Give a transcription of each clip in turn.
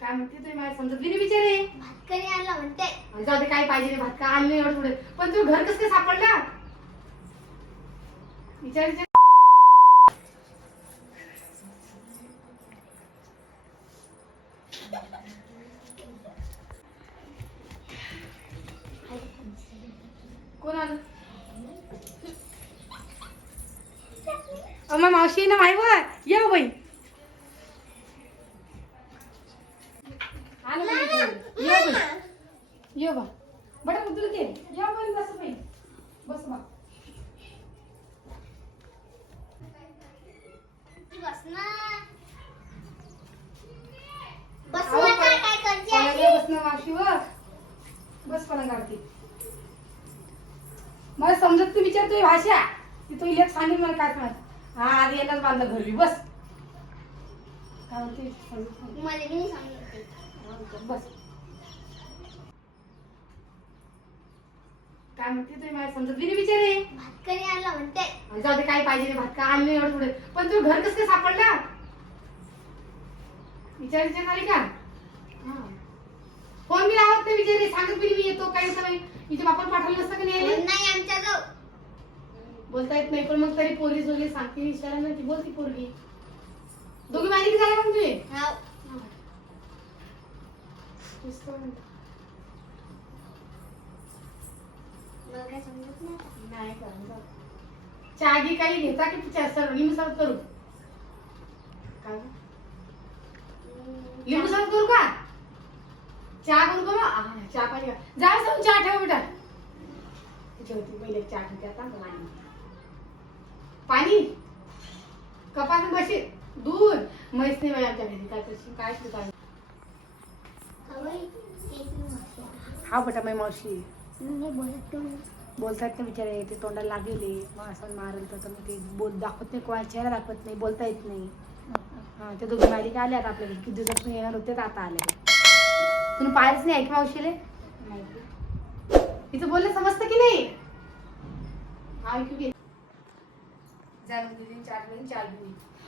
काय म्हणते तुम्ही माझ्या समजत बी बिचारे? भातकरी आणला म्हणते. आणि जाऊ दे काय पाहिजे नाही भात का आणलं एवढं थोडं पण तुम्ही घर कसं काय सापडला विचार विचार कोण आलं? अम्मा मावशी ना माई वर ये बाई आलं बाई इथे. ये हो बाई ये बा बडा उचल के या पण बस बाई बस बा बस ना बस अहो, ना काय पण- काय करते पलंगावर आहे? बस ना मावशीवर बस पलंगावरती मला समजत नाही विचार तुझी भाषा. ती तो इलेक्ट सांगेल मला काय सांगत हा आधी येणार बांधलं घरी बस. काय म्हणते. मला ते. बस. काय म्हणते तुम्ही माझ्या समजत नाही विचारे भातकरी आणला म्हणते. जाऊ दे काय पाहिजे भात का आणलं नाही एवढं थोडं पण तुम्ही घर कसं सापडला? विचार विचार झाली का. फोन मी लावत नाही विचारे सांगत बी नाही मी येतो काही नाही हिच्या बापाला पाठवलं नसतं का नाही? नाही आमच्या जवळ. बोलता येत नाही पण मग तरी पोलीस वगैरे सांगते विचारा ना ती. बोलती पोरगी. दोघी माहिती झाल्या का तुझे? नाही. चहा घे काही घेता की तिच्या सर्व? लिंबू करू. काय? लिंबू करू का? चहा करू? का मग? आ, चहा पाहिजे का जा जाऊन चहा ठेव बेटा. ठेवते पहिले चहा ठेवते आता. आणि. पाणी? कपात बशी दूध. म्हैस नाही बाई आमच्या घरी काय करशील? काय तू काय. हा बेटा माझी मावशी. बोलतात ना बिचारे ते तोंडाला लागेले मग असं मारेल तर मग ते बोल दाखवत नाही कोणा चेहरा दाखवत नाही बोलता येत नाही. हा. ते दोघी मालिक आल्यात आपल्या घरी किती दिवसापासून येणार होते तर आता आले तुम्ही पाहिलंच नाही ऐक मावशीले? तिचं बोलणं समजतं की नाही? हा ऐकू घे. चार चार.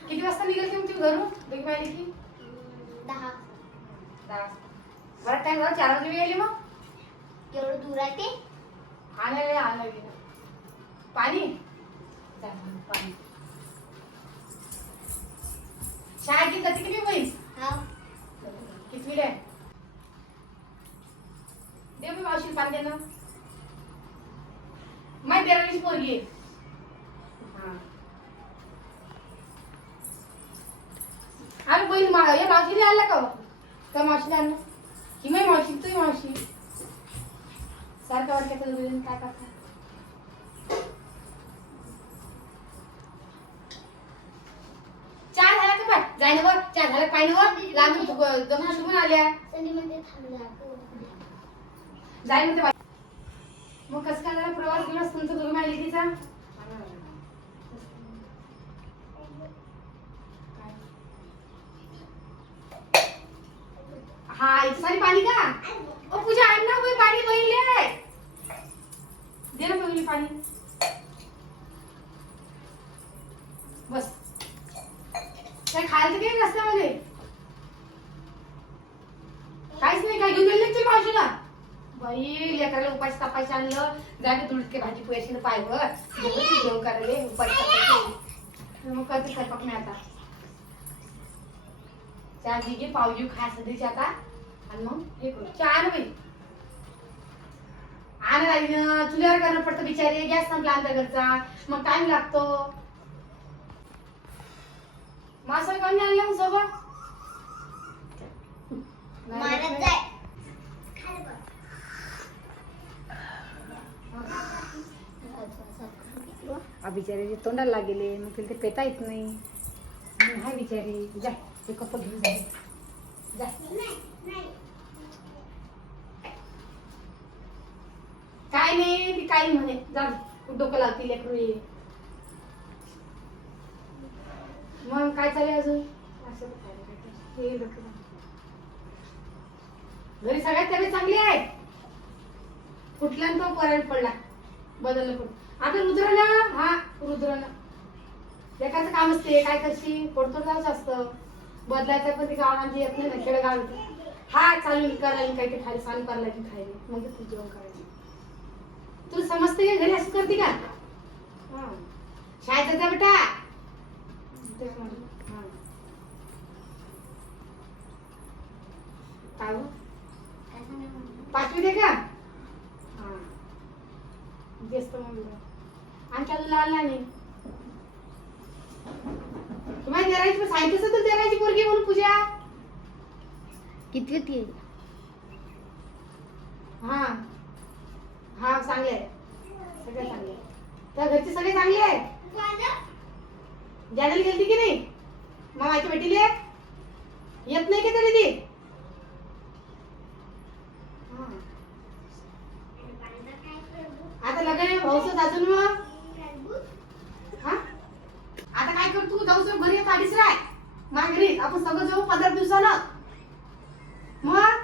किती वाजता निघाल तुमची घरून? दोघी मालिकी दहा. दहा वाजता. बरं टाइम झाला चार वाजता गेली मग? एवढं दूर आहे ते? आणायला आणायला पाणी? पाणी. की कधी किती बाई? हाव. किती आहे? दे मी मावशी पाणी ना. माहिती देराची पोरगी आहे. अरे बहीण मा या मावशीला आला का हो? का मावशीने आणलं. ही माही मावशी तुझी मावशी. सारखं वाटतं का दोघीजणी काय करता? चहा झाला का बा जाय वर चहा झाला पाय वर? लागून गमून शुभून आल्या. संधी थांबला. जाय म्हणते बाई. मग कसं काय झाला प्रवास केला तुमचा दोघी माहिती तिचा हा इथं सारी पाणी का? ओ पूजा आण ना बाई पाणी पहिले दे ना पहिले पाणी. बस. काय खायला खायचं काही रस्त्यामध्ये? काहीच नाही काय घेऊन गेले तुझी बाजूला? बाई लेकराला उपाशी आणलं. भाजी पोयाशी पाय वर जेवण करायला उपाशी तापायचे मग करते स्वयंपाक नाही आता. चहा घे घे पाव घेऊ खा सध्याची आता. आणि मग हे करू. चहा आण बाई. आण लागली ना चुलीवर करणं पडतं बिचारे. गॅस संपला आमच्या घरचा. मग टाइम लागतो. मासा कोणी आणला सोबत. मारत. जाय. बिचारे तोंडाला लागेले मग तिला ते पेता येत नाही. मग हाय बिचारी जा ते कप घेऊन जा. जा. काय नाही ती काय म्हणे. जा डोकं लावती लेकरू ये मग काय चालेल अजून? असं घरी सगळ्यात तब्येत चांगली आहे? कुठला तो परत पडला? बदललं पण आता रुद्रनं हा रुद्रनं लेखाचं काम असते काय करशील? पडतो जाऊच असतं. बदलायचं पण ते गावांची येत नाही ना खेडेगाव. हा चालू करायला काही ते खायला चालू करायला की खायला. मग ते जेवण करायचं. तुला समजते का घरी असं करते का? हा. शाळेत जा बेटा. हा. काय? काय? पाचवी दे का? हा. तर म्हणलं. आमच्या अजून लहान आहे तुम्हाला देरायची सांगितलं तर देरायची पोरगी म्हणून पूजा. कितवी ती हा. हा चांगले आहे. सगळे चांगले आहे त्या घरचे सगळे चांगले आहे जॅनल गेलती की नाही? मामाची भेटीली? येत नाही का तरी ती? हा. आता लग्न आहे भाऊच अजून मग हा आता काय कर तू जाऊ घरी येत आलीच राय. माझ्या आपण सगळं जाऊ पंधरा दिवसानं मग?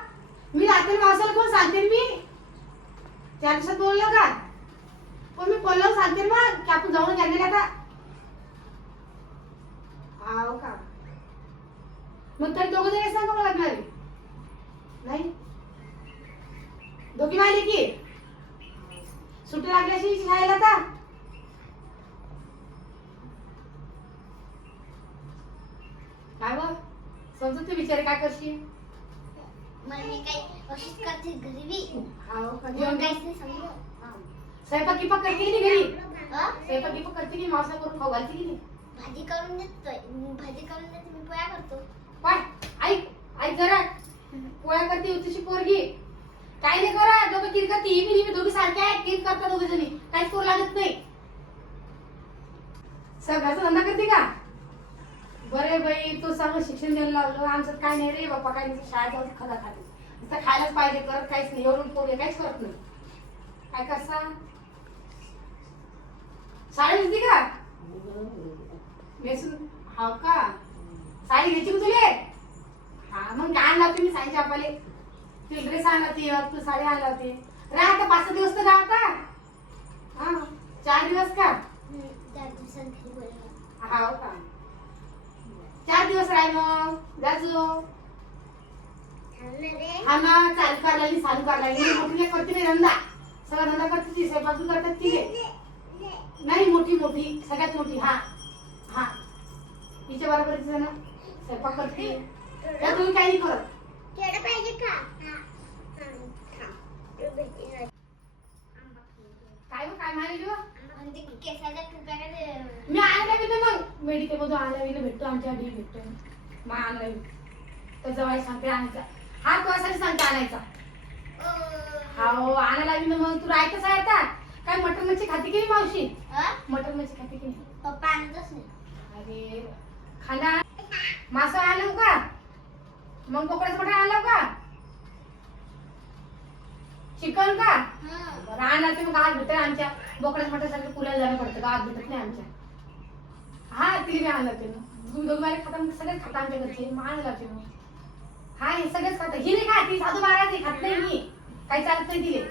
मी रात्री माणसाला कोण सांगते मी. त्या दिवसात बोललो का? पण मी बोललो सांगते मग की आपण जाऊन गेलेले आता. हाव का? मग तरी दोघं जण सांगा मला लागणार नाही? दोघी माहिती की? सुट्टी लागल्याशी शाळेला आता? काय बघ समजत तू विचार काय करशील? मग मी काही अशीच करते हाव काहीच नाही समजलं हा. स्वयंपाक गिपाक करते की नाही घरी? हा? स्वयंपाक गिपाक करते की मावसा करून खाऊ घालते की नाही? भाजी करून देतोय. भाजी करून देते मी पोया करतो. पाय ऐक ऐक जरा. पोळ्या करते तुझी पोरगी. काय नाही करा? दोघं किर करते. ही मी दोघी सारखे आहेत. किर करतात दोघे जणी. काहीच करू लागत नाही. सगळ्याचा धंदा करते का? बरे बाई तू चांगलं शिक्षण द्यायला लावलं आमचं काय नाही रे बाप्पा काय नाही शाळेत जाऊन खदा खाते. नुसतं खायलाच पाहिजे करत काहीच नाही एवढून पोरगे काहीच करत नाही. काय करसा? साडी घेतली का? नेसून? हाव का? साडी घ्यायची का तुले? हा मग काय आणला होती मी आपले तू ड्रेस आणला होती तू साडी आणला होती रे आता पाच सहा दिवस तर राहा आता. हा चार दिवस का? चार बोलायला हाव का? दिवस राह मग. जाजो हा ना चालू करायला लागली, चालू लागली. मोठी लेक करते नाही धंदा सगळा धंदा करते ती स्वयंपाक करतात ती नाही मोठी मोठी. सगळ्यात मोठी. हा. हा. तिच्या बरोबरीच ना. स्वयंपाक करते. त्या तुम्ही काही नाही करत. पाहिजे हा. हा. काय काय? आणि ते केसाच्या टोप्या काय ते- मी आणायला गेलो मग मेडिकल मधून आणायला गेलो भेटतो आमच्या डी भेटतो. मग आणायला गेलो. तर जवळ सांगते आणायचा. हा तुझ्यासाठी सांगते आणायचा. अं, हा आणायला गेलो मग तू राहतच आहे आता. काय मटन मच्छी खाते की नाही मावशी? हा? मटन मच्छी खाते की नाही? पप्पा आणतच नाही. अरे खाना मासा आणलं का? मग बोकड्याचं मटण आणलं का? चिकन का. बरं आणलं ते मग आज भेटत आमच्या. बोकड्याचं मटण सारखं पुण्याला जाणं पडतं गावात भेटत नाही आमच्या. हा मी आणलं ते तुम्ही खाता मग सगळेच खाता आमच्या घरचे. मग आणलं ते मग. हा हे सगळेच खाता ही नाही खात ती साधू महाराज खात नाही मी. काही चालत नाही तिले.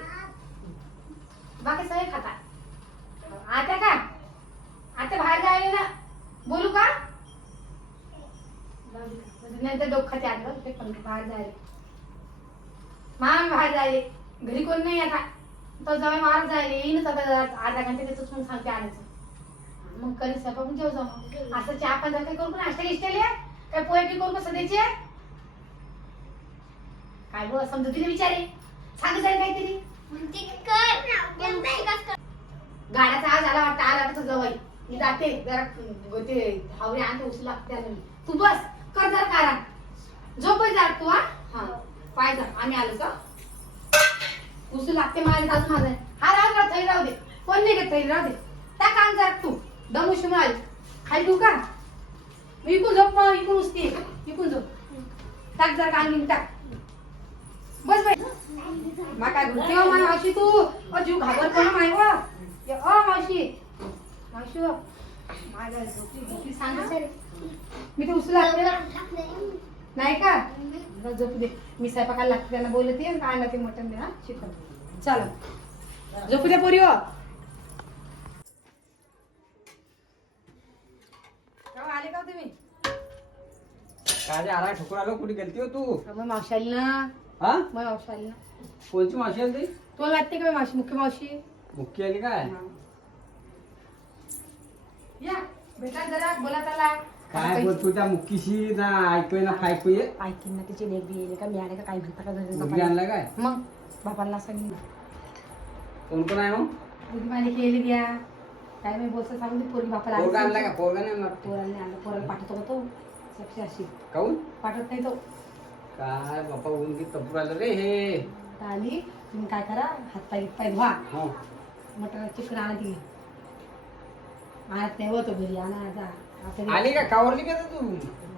बाकी सगळे खातात. आता का? आता बाहेर जायला ना. बोलू का? नंतर डोक खाते आठवत ते पण बाहेर जायला. मा बाहेर जायले. घरी कोण नाही आता. तो जवळ बाहेर जायला येईनच आता अर्धा घंटे त्याच मग सांगते आणायचं. मग कधी स्वयंपाक जेव जाऊ असं चहा पण काही करू का? नाश्ता गिष्टेले काय पोहे बी करू का सध्याचे? काय बघ समजा तिने विचारे. सांग जाईल काहीतरी. पण कसं? गाड्याचा आज आला वाटतं आला वाटतं जवळ. मी जाते जरा ते हावरे आणते उचला त्याला मी. तू बस कर जरा कारा झोप जा तू हा. हा. पाय जा आम्ही आलो का? उचलू लागते मला अजून माझं. हा राहू राहू थैली राहू दे. कोण नाही घेत थैली राहू दे. त्या काम जा तू. दम उशी माल खाली तू का? मी इकून झोप मग इकून उचते इकून झोप. टाक जरा काम घेऊन टाक. बस बाई. मा काय घुरते हो माय मावशी तू? अ जीव घाबरतो ना माय व ये, अ मावशी. मावशी व माझ्या सांग. मी ते उचलू लागते. नाही. का? बरं, झोपू दे. मी स्वयंपाकाला लागते त्यांना बोलते आणि काय ते मटण दे हा? चिकन चला. झोपू दे पोरी हो केव्हा आले का हो तुम्ही? काय आला. कुठे गेलती हो तू? मग ना. हा? मग ना. कोणची मावशी आली ती तुला वाटते का मावशी मुख्य मावशी? मुख्य आली काय? या बेटा जरा बोला त्याला. काय बोलतो त्या मुक्कीशी? ना ऐकूय ना फायकू ये. ऐकीन ना तिचे लेख बी का? मी आले का? काय म्हणता का? घरी मुलगी बापाला? आणला काय? मग बापाला सांगितलं कोण कोण आहे मग? मुलगी माझी केली घ्या. काय मी बोलतो सांगून ती पोरगी बापाला पोरगा आणला का? पोरगा नाही आणला वाटतं. पोराला आणलं. पोराला पाठवतो का तो? साक्षी अशी. काऊन? पाठवत नाही तो. काय बापा ऊन की तपूर आलं रे हे. आता आली. तुम्ही काय करा? हातपाय पाय धुवा. हो. मटण चिकन आणा ती आणत नाही होतो घरी आणा जा आता. आली का कावरली का तू?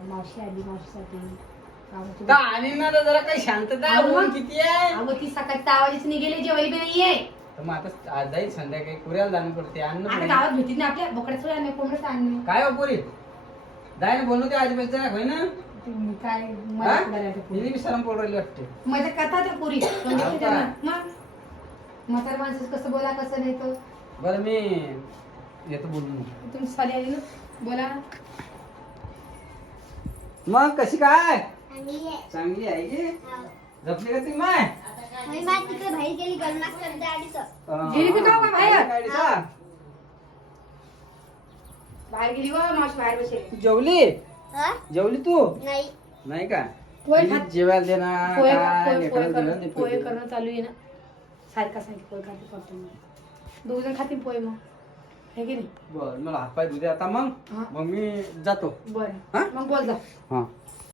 मावशी आली मावशीसाठी. दा आली ना तर जरा काही शांतता अहो. ऊन किती आहे? अगं ती सकाळच्या आवाजच नाही गेली जेवायला बी नाहीये. तर मग आता आज जाईल संध्याकाळी कुऱ्याला जाणं पडते अन्न आता. गावात भेटीत नाही आपल्या बोकड्याच आणणे कोंबडच आणणे काय हो पोरी? जाय ना बोलू ते आजूबाजूचं ना होय ना? तुम्ही काय? मजा करायला ते पोरी. हिने बी शरम पडू राहिली वाटते. मजा करता त्या पुरी. हो का? म्हातार माणसं कसं बोला कसं नाही तर? बरं मी येतो बोलून. तुम्ही साली आली ना? बोला. मग कशी काय. चांगली आहे. की. जपली का तुम्ही माय? मी माझ तिकडे बाहेर गेली ती का बाहेर? बाहेर गेली व मावशी बाहेर बसेल. तू जेवली? हा? जेवली तू? नाही. नाही का? पोहे जेवायला दे ना पोहे काय पोहे- लेकराला पोहे दिलं करणं ते पोहे पोहे. करणं चालू आहे ना. सारखा सांगितलं पोहे खाते करतो मी. दोघ जण खातील पोहे मग. हे की नाही? बरं मला हातपाय धुते आता मग. हा. मग मी जातो. बरं. हा? मग बोल जा. हा.